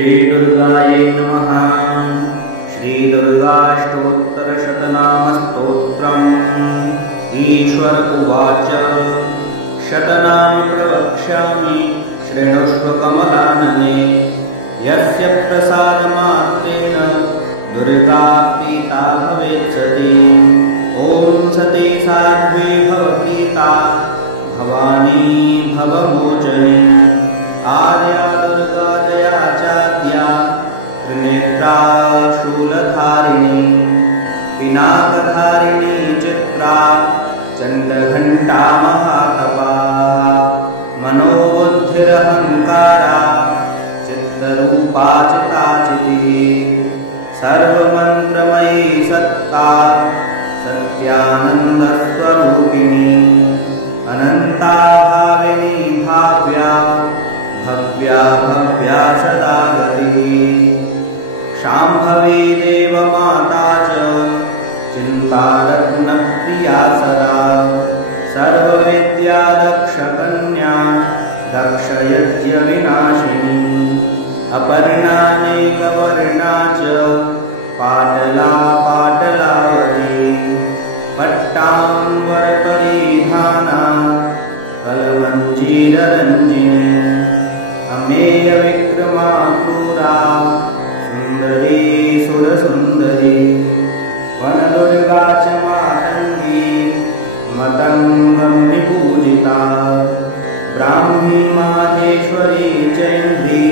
श्रीदुर्गायै नमः। श्रीदुर्गाष्टोत्तरशतनामस्तोत्रम्। ईश्वर उवाच शतनाम प्रवक्ष्यामि शृणुष्व कमलानने। यस्य प्रसादमात्रेण दुर्गा प्रीता भवेत् सती। ॐ सती साध्वी भवकीता भवानी भवमोचनी। आर्या दुर्गा जया चाद्या त्रिनेत्रा शूलधारिणी। पिनाकधारिणी चित्रा चण्डघण्टा महातपा। मनोबुद्धिरहङ्कारा चित्तरूपा चिताचितिः। सर्वमन्त्रमयी सत्ता सत्यानन्दस्वरूपिणी। अनन्ता भाविनी भाव्या भव्या भव्या सदा गतिः। शाम्भवी देवमाता च चिन्तारत्नप्रिया सदा। सर्वविद्या दक्षकन्या दक्षयज्ञविनाशिनी। अपर्णानेकवर्णा च पाटला पाटलावती। पट्टाम्बरपरिधाना कलमञ्जीररञ्जिनी। अमेयविक्रमा क्रूरा सुन्दरी सुरसुन्दरी। वनदुर्गा च मातङ्गी मतङ्गमुनिपूजिता। ब्राह्मी माहेश्वरी चैन्द्री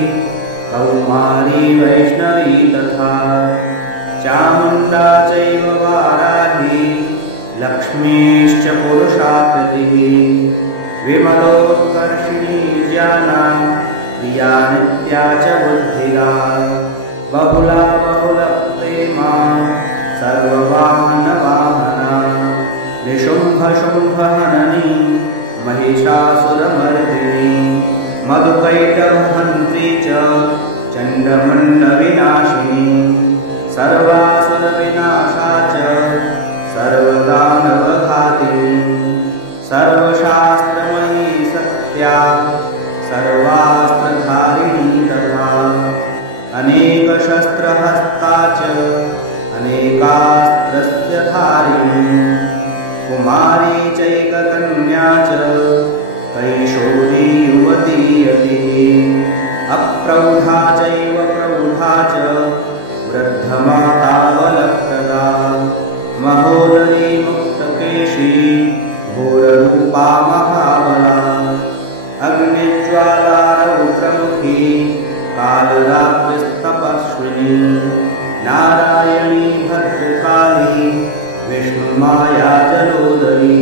कौमारी वैष्णवी तथा। चामुण्डा चैव वाराही लक्ष्मीश्च पुरुषाकृतिः। विमलोत्कर्षिणी ज्ञाना प्रिया नित्या च बुद्धिदा। बहुला बहुलप्रेमा सर्ववाहनवाहना। निशुम्भशुम्भहननी महिषासुरमर्दिनी। मधुकैटभहन्त्री च चण्डमुण्डविनाशिनी। सर्वासुरविनाशा च सर्वदानवघातिनी। सर्वशास्त्रमयी सत्या सर्वास्त्रधारिणी तथा। अनेकशस्त्रहस्ता च अनेकास्त्रस्य धारिणी। कुमारी चैककन्या च कैशोरी युवती यतिः। अप्रौढा चैव प्रौढा च वृद्धमाता बलप्रदा। महोदरी मुक्तकेशी घोररूपा महाबला। अग्निज्वाला रौद्रमुखी कालरात्रिस्तपस्विनी। नारायणी भद्रकाली विष्णुमाया जलोदरी।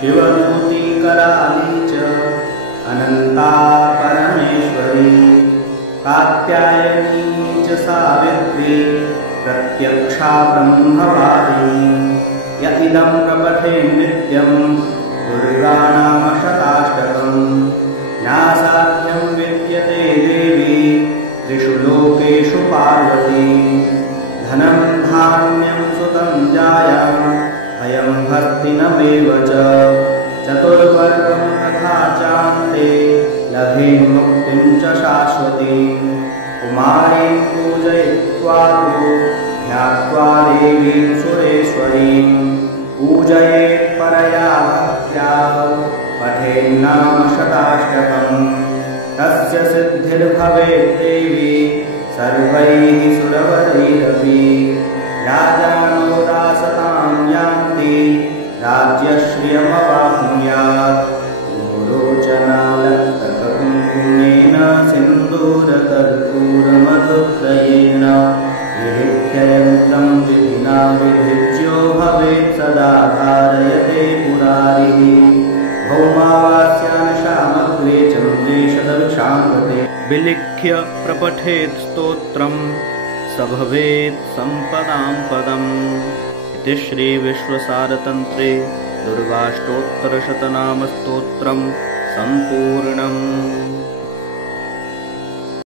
शिवदूती कराली च अनन्ता परमेश्वरी। कात्यायनी च सावित्री प्रत्यक्षा ब्रह्मवादिनी। य इदं प्रपठे नित्यं दुर्गानामशताष्टकम्। नासाध्यं विद्यते देवी त्रिषु लोकेषु पार्वती। धनं धान्यं सुतं जायां भयं हस्तिनमेव च। चतुर्वर्गं तथा चान्ते लभे मुक्तिं च शाश्वतीं। कुमारीं पूजयित्वा तु ध्यात्वा देवीं सुरेश्वरीं। पूजयेत् परया भक्त्या पठेन्नाम शताष्टकम्। तस्य सिद्धिर्भवेत् देवी सर्वैः सुरवरैरपि। राजानो दासतां यान्ति राज्यश्रियमवाप्नुयात्। गोरोचनालङ्कृतकुङ्कुमेन सिन्दूरकर्पूरमधुत्रयेण। विधित्ययन्त्रं विधिना विधिज्यो भवेत् सदा धारयते पुरारिः। भौमावास्यानशामग्रे चन्द्रे शतविक्षां कृते। विलिख्य प्रपठेत् स्तोत्रम् स भवेत् सम्पदां पदम्। इति श्रीविश्वसारतन्त्रे दुर्गाष्टोत्तरशतनामस्तोत्रम् सम्पूर्णम्।